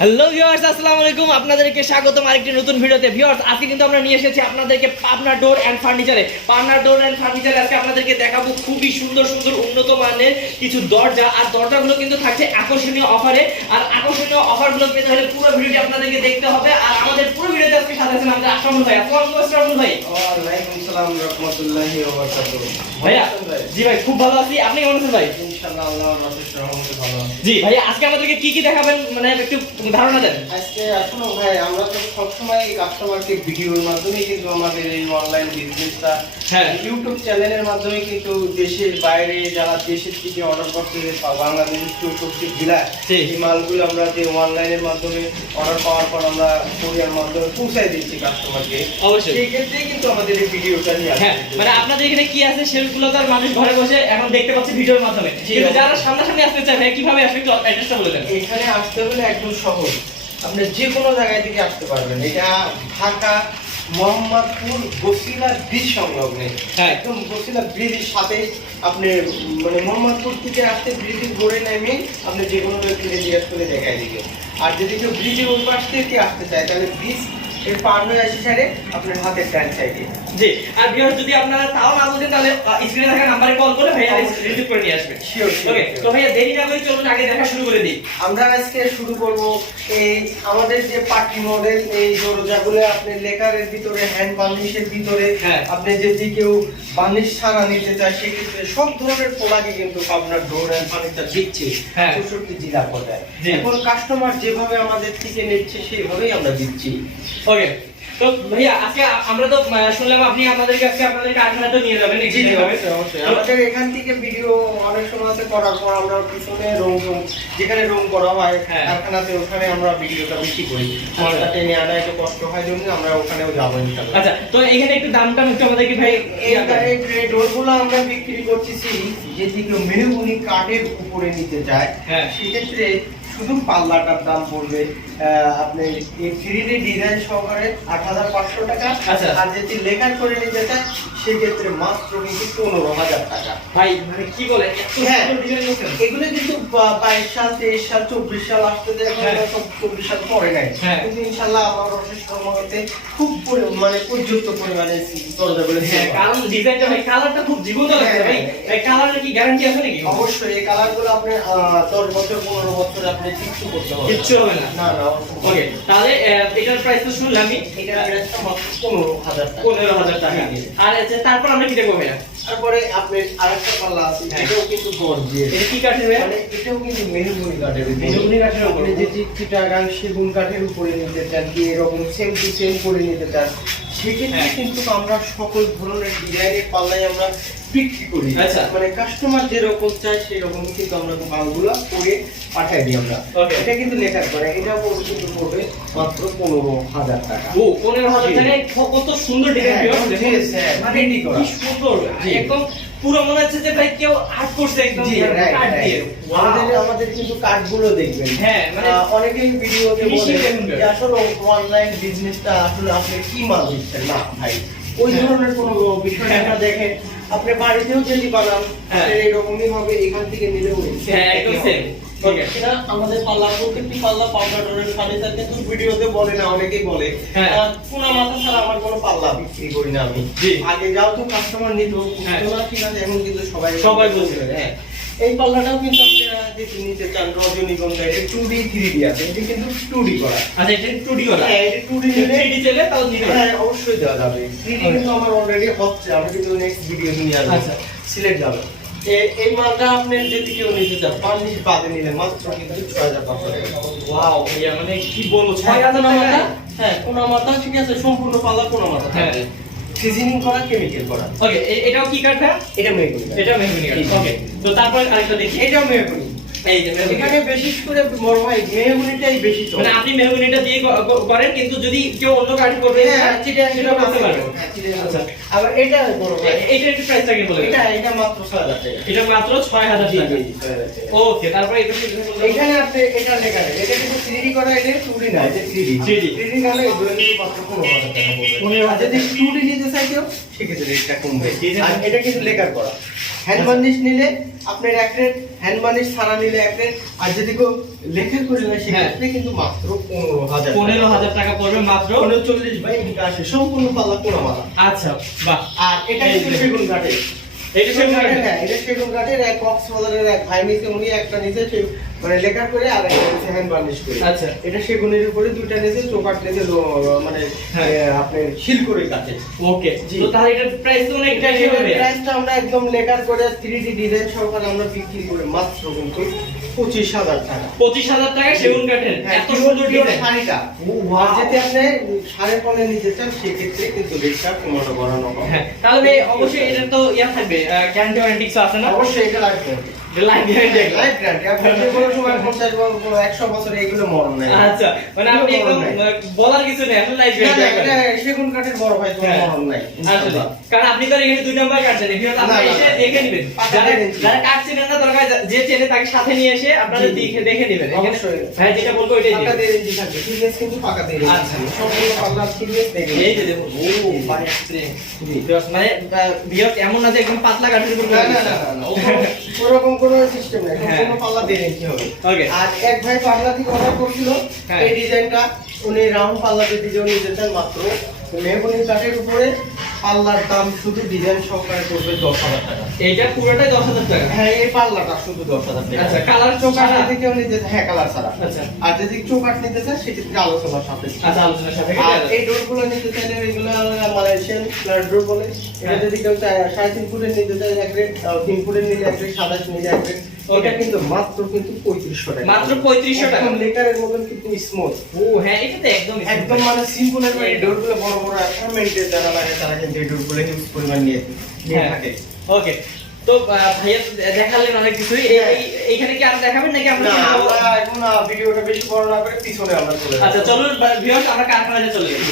Hello viewers, আসসালামু আলাইকুম। আপনাদেরকে স্বাগতম আরেকটি নতুন ভিডিওতে। ভিউয়ার্স, আজকে কিন্তু আমরা নিয়ে এসেছি আপনাদেরকে পাবনা ডোর অ্যান্ড ফার্নিচারে। পাবনা ডোর অ্যান্ড ফার্নিচারে আজকে আপনাদেরকে দেখাবো খুবই সুন্দর সুন্দর উন্নত মানের কিছু দরজা। আর দরজাগুলো কিন্তু থাকছে আকর্ষণীয় অফারে। আর আকর্ষণীয় অফারগুলো পেতে হলে পুরো ভিডিওটি আপনাদেরকে দেখতে হবে। আর আমাদের পুরো ভিডিওতে আজকে সাথে আছেন আমাদের আশরাফুল ভাই। আসসালামু আলাইকুম আশরাফুল ভাই। ওয়ালাইকুম আসসালাম রাহমাতুল্লাহি ওয়া বারাকাতুহু। ভাইয়া, জি ভাই, খুব ভালো আছি। আপনি কেমন আছেন ভাই? ইনশাআল্লাহ আল্লাহর রহমতে ভালো আছি। জি ভাইয়া, আজকে আমাদেরকে কি কি দেখাবেন মানে একটু ধারণা দেন। আজকে আসলে ভাই আমরা তো সবসময় কাস্টমারকে ভিডিওর মাধ্যমে কিন্তু আমাদের এই অনলাইন বিজনেসটা ইউটিউব চ্যানেলের মাধ্যমে কিন্তু দেশের বাইরে যারা দেশের থেকে অর্ডার করতে বাংলাদেশের 64 জেলা এই মালগুলো আমরা যে অনলাইনের মাধ্যমে অর্ডার পাওয়ার পর আমরা কোরিয়ার মাধ্যমে পৌঁছায় দিচ্ছি কাস্টমারকে। অবশ্যই সেই ক্ষেত্রে কিন্তু আমাদের এই ভিডিওটা নিয়ে মানে আপনাদের এখানে কি আছে সেগুলো তো মানুষ ঘরে বসে এখন দেখতে পাচ্ছে ভিডিওর মাধ্যমে। কিন্তু যারা সামনাসামনি আসতে চায় ভাই কিভাবে আসবে একটু অ্যাড্রেসটা বলে দেন। এখানে আসতে হলে একদম সহজ, আপনি যে কোনো জায়গায় থেকে আসতে পারবেন। এটা ঢাকা মোহাম্মদপুর বসিলা ব্রিজ সংলগ্নে, একদম বসিলা ব্রিজের সাথে। আপনি মানে মোহাম্মদপুর থেকে আসতে ব্রিজের গড়ে নেমে আপনি যে কোনো ব্যক্তিকে জিজ্ঞেস করে দেখায় দিবে। আর যদি কেউ ব্রিজের ওই পাশ থেকে আসতে চায় তাহলে ব্রিজ এর পার হয়ে আসে সাইডে আপনার হাতের ডান সাইডে। জি, আর ভিউয়ার্স যদি আপনারা তাও না বুঝেন তাহলে স্ক্রিনে থাকা নম্বরে কল করে ভাইয়া রিসিভ করে নিয়ে আসবেন। শিওর। ওকে, তো ভাইয়া দেরি না করে চলুন আগে দেখা শুরু করে দিই। আমরা আজকে শুরু করব এই আমাদের যে পার্টি মডেল এই দরজাগুলো আপনি লেকারের ভিতরে হ্যান্ড বার্নিশের ভিতরে আপনি যদি কেউ বার্নিশ ছাড়া নিতে চায় সেক্ষেত্রে সব ধরনের প্রোডাক্টই কিন্তু আপনার ডোর অ্যান্ড ফার্নিচার দিচ্ছে 64 জেলা পর্যায়ে। এখন কাস্টমার যেভাবে আমাদের থেকে নিচ্ছে সেইভাবেই আমরা দিচ্ছি। ওকে, তো ভাইয়া আজকে আমরা তো শুনলাম আপনি আমাদের কাছে আপনাদের কারখানাতে নিয়ে যাবেন। জি অবশ্যই। আমাদের এখান থেকে ভিডিও অনেক সময় আছে করার পর আমরা পিছনে রং যেখানে রং করা হয় কারখানাতে ওখানে আমরা ভিডিওটা বেশি করি। তাতে নিয়ে আনা একটু কষ্ট হয় জন্য আমরা ওখানেও যাবো ইনশাআল্লাহ। আচ্ছা, তো এখানে একটু দামটা একটু আমাদেরকে ভাই এই ডোরগুলো আমরা বিক্রি করতেছি যদি কেউ মেহগুনি কাঠের উপরে নিতে চায় সেক্ষেত্রে শুধু পাল্লাটার দাম পড়বে আপনি 3D ডিজাইন সহকারে ৮৫০০ টাকা। আর যদি লেকার করে নিতে চান সেক্ষেত্রে মাত্র কিন্তু ১৫,০০০ টাকা। ভাই মানে কি বলে এগুলো কিন্তু ২২ সাল ২৩ সাল ২৪ সাল আসতে দেখো ২৪ সাল পরে নাই, কিন্তু ইনশাআল্লাহ আমার অশেষ কর্মকর্তে খুব মানে পর্যাপ্ত পরিমাণে দরজাগুলো। কারণ ডিজাইনটা ভাই কালারটা খুব জীবন্ত লাগছে ভাই। এই কালারের কি গ্যারান্টি আছে নাকি? অবশ্যই এই কালারগুলো আপনি ১০ বছর ১৫ বছর আপনি কিচ্ছু করতে হবে কিচ্ছু হবে না। না না। ওকে, তাহলে এটার প্রাইস তো শুনলাম আমি। এটার প্রাইসটা মাত্র ১৫,০০০ টাকা। ১৫,০০০ টাকা। আর তারপর আমরা কি দেখবো ভাইয়া? তারপরে আপনার আরেকটা পাল্লা আছে, এটাও কিন্তু গর্জিয়াস। এটা কি কাঠের ভাইয়া? মানে এটাও কিন্তু মেহগনি কাঠের। মেহগনি কাঠের উপরে আপনি যে চিটাগাং সেগুন কাঠের উপরে নিতে চান কি এরকম সেম টু সেম করে নিতে চান সেক্ষেত্রে কিন্তু আমরা সকল ধরনের ডিজাইনের পাল্লাই আমরা বিক্রি করি। আচ্ছা, মানে কাস্টমার যেরকম চায় সেরকম কিন্তু আমরা মালগুলো করে পাঠাই দিই আমরা। এটা কিন্তু লেখার পরে এটা কিন্তু পড়বে মাত্র ১৫,০০০ টাকা। ও ১৫,০০০ টাকায় কত সুন্দর ডিজাইন মানে কি সুন্দর একদম পুরো মনে হচ্ছে যে ভাই কেউ আর্ট করছে একদম কাঠ দিয়ে। আমাদের কিন্তু কাঠগুলো দেখবেন মানে অনেকেই ভিডিওতে বলে যে আসলে অনলাইন বিজনেসটা আসলে আপনি কি মাল দিচ্ছেন। না ভাই, ওই ধরনের কোনো বিষয় না। দেখেন আপনি বাড়িতেও যদি বানান এরকমই হবে, এখান থেকে নিলেও একদম সেম। এটা আমাদের পাল্লা প্রত্যেকটি পাল্লা পাউডার ডোরের ফার্নিচার কিন্তু ভিডিওতে বলে না, অনেকেই বলে কোনা মাথা ছাড়া আমার কোনো পাল্লা বিক্রি করি না আমি। আগে যাও তো কাস্টমার নিত না ঠিক আছে, এখন কিন্তু সবাই বলছে। এই পাল্লাটাও কিন্তু আপনারা যদি নিতে চান রজনীগন্ধা, এটা 2D 3D আছে, এটা কিন্তু 2D করা। আচ্ছা, এটা 2D করা। এটা 2D নিলে 3D চলে তাও দিতে হবে। অবশ্যই দেওয়া যাবে। 3D কিন্তু আমার অলরেডি হচ্ছে, আমি কিন্তু নেক্সট ভিডিও নিয়ে আসবো। আচ্ছা, সিলেক্ট যাবে। এই মালটা আপনি যদি কেউ নিতে চান বার্নিশ বাদে নিলে মাত্র কিন্তু ৬৫০০ টাকা। ওয়াও ভাইয়া, মানে কি বলবো ৬০০০ টাকা। কোনা মাথা ঠিক আছে, সম্পূর্ণ পাল্লা কোনা মাথা থাকবে, সিজনিং করা, কেমিক্যাল করা। ওকে, এটাও কি কাঠ? এটা মেহগনি। এটা মেহগনি কাঠ। ওকে, তো তারপর আরেকটা দেখি। এটাও মেহগনি। এই যে এখানে বিশেষ করে বড় ভাই মেহগনিটাই বেশি চলে। মানে আপনি মেহগনিটা দিয়ে করেন, কিন্তু যদি কেউ অন্য কাঠ করবে সেটা করতে পারবে। আচ্ছা, আবার এটা বড় ভাই এটা একটু প্রাইসটা কি বলবেন? এটা মাত্র ৬০০০ টাকা। এটা মাত্র ৬০০০ টাকা। ওকে, তারপর এখানে আপনি এটা লেখা আছে, এটা কিন্তু 3D করা, এটা 2D না, এটা 3D কালে এগুলো কিন্তু মাত্র ১৫,০০০ টাকা পড়বে। আর যদি 2D নিতে চাই কেউ সেক্ষেত্রে এটা কমবে। আর এটা কিন্তু লেখার করা। হ্যান্ড বার্নিশ নিলে আপনার এক রেট, হ্যান্ড বার্নিশ ছাড়া নিলে নিলে এক রেট, আর যদি কেউ লেখা করে নেয় সেক্ষেত্রে কিন্তু মাত্র 15,000। 15,000 টাকা পড়বে মাত্র। 39 বাই 80 সম্পূর্ণ পাল্লা কোনামালা। আচ্ছা, বাহ। আর এটা কিন্তু সেগুন কাঠের। এটা সেগুন কাঠের? হ্যাঁ, এটা সেগুন কাঠের। এক কক্সবাজারের এক ভাই নিচে, উনি একটা নিচে মানে লেখা করে আর একটা নিচে হ্যান্ড বার্নিশ করে। আচ্ছা। এটা সেগুনের উপরে দুইটা নিচে চৌকাঠ নিচে মানে আপনার শিল করে কাটে। ওকে, জি। তো তাহলে এটার প্রাইস তো অনেক বেশি হবে। প্রাইসটা আমরা একদম লেখার করে 3D ডিজাইন সহকারে আমরা বিক্রি করে মাত্র কিন্তু 25,000 টাকা। 25,000 টাকা সেগুন কাঠের এত সুন্দর ডিজাইন। শাড়িটা আর যদি আপনি শাড়ির পরে নিতে চান সেক্ষেত্রে কিন্তু রেটটা কমানো বাড়ানো হবে। হ্যাঁ, তাহলে অবশ্যই এটা তো ইয়া থাকবে, গ্যারান্টি ওয়ারেন্টি আছে না? অবশ্যই এটা লাগবে। Life guarantee. Life guarantee. আপনি যে কোনো সময় 50 বা 100 বছর এগুলো মরণ নাই। আচ্ছা, মানে আপনি একদম বলার কিছু নেই, আসলে লাইফ না, গ্যারান্টি। এটা সেগুন কাঠের বড় ভাই, কোনো মরণ নাই। আসলে কারণ আপনি তো এখানে 2 নাম্বার কাটছেন, এখানে আপনি এসে দেখে নেবেন। যারা কাটছেন না দরকার, যে চেনে তাকে সাথে নিয়ে এসে আপনারা দেখে নেবেন। অবশ্যই ভাই যেটা বলবো ওইটাই পাকা দিবেন। দিয়ে রেঞ্জি থাকবে। ফিটনেস কিন্তু পাকা দিয়ে রেঞ্জি। আচ্ছা। সম্পূর্ণ পাল্লা ফিটনেস দেখবেন। এই যে দেখুন, ও ভাই আসছে। মানে বিয়ার এমন না যে একদম পাতলা কাঠের উপর না না না না, ওরকম কোনো সিস্টেম নাই। হ্যাঁ। সম্পূর্ণ পাল্লা দিয়ে রেঞ্জি হবে। ওকে। আর এক ভাই পাল্লা থেকে অর্ডার করছিল হ্যাঁ। এই ডিজাইনটা, উনি রাউন্ড পাল্লা দিয়ে ডিজাইন নিতে চান মাত্র মেহগনি কাঠের উপরে। পাল্লার দাম শুধু ডিজাইন সহকারে করবে 10,000 টাকা। এইটা পুরোটাই 10,000 টাকা। হ্যাঁ, এই পাল্লাটা শুধু 10,000 টাকা। আচ্ছা, কালার চৌকাঠ ছাড়া? থেকে নিতে, হ্যাঁ কালার ছাড়া। আচ্ছা। আর যদি চৌকাঠ নিতে চান সেক্ষেত্রে আলোচনার সাপেক্ষে। আচ্ছা, আলোচনার সাপেক্ষে আর দেওয়া যাবে। এই ডোরগুলো নিতে চাইলে এগুলো মালয়েশিয়ান ফ্ল্যাট ডোর বলে। এটা হ্যাঁ। যদি কেউ 3.5 ফুটের নিতে চায় এক রেট, 3 ফুটের নিলে এক রেট, 27 নিলে এক রেট। এটা কিন্তু মাত্র কিন্তু 3500 টাকা। মাত্র 3500 টাকা। একদম লেকারের মতন কিন্তু স্মুথ। ও হ্যাঁ, এটা তো একদম একদম মানে সিম্পলের মানে ডোরগুলো বড় বড় অ্যাপার্টমেন্টে যারা লাগে তারা কিন্তু এই ডোরগুলো হিউজ পরিমাণ নিয়ে থাকে। ওকে, তো ভাইয়া দেখালেন অনেক কিছুই। এইখানে কি আর দেখাবেন নাকি আমরা? না, আমরা এখন ভিডিওটা বেশি বড় না করে পিছনে আমরা চলে যাবো। আচ্ছা, চলুন ভিউয়ার্স, আমরা কারখানায় চলে যাই।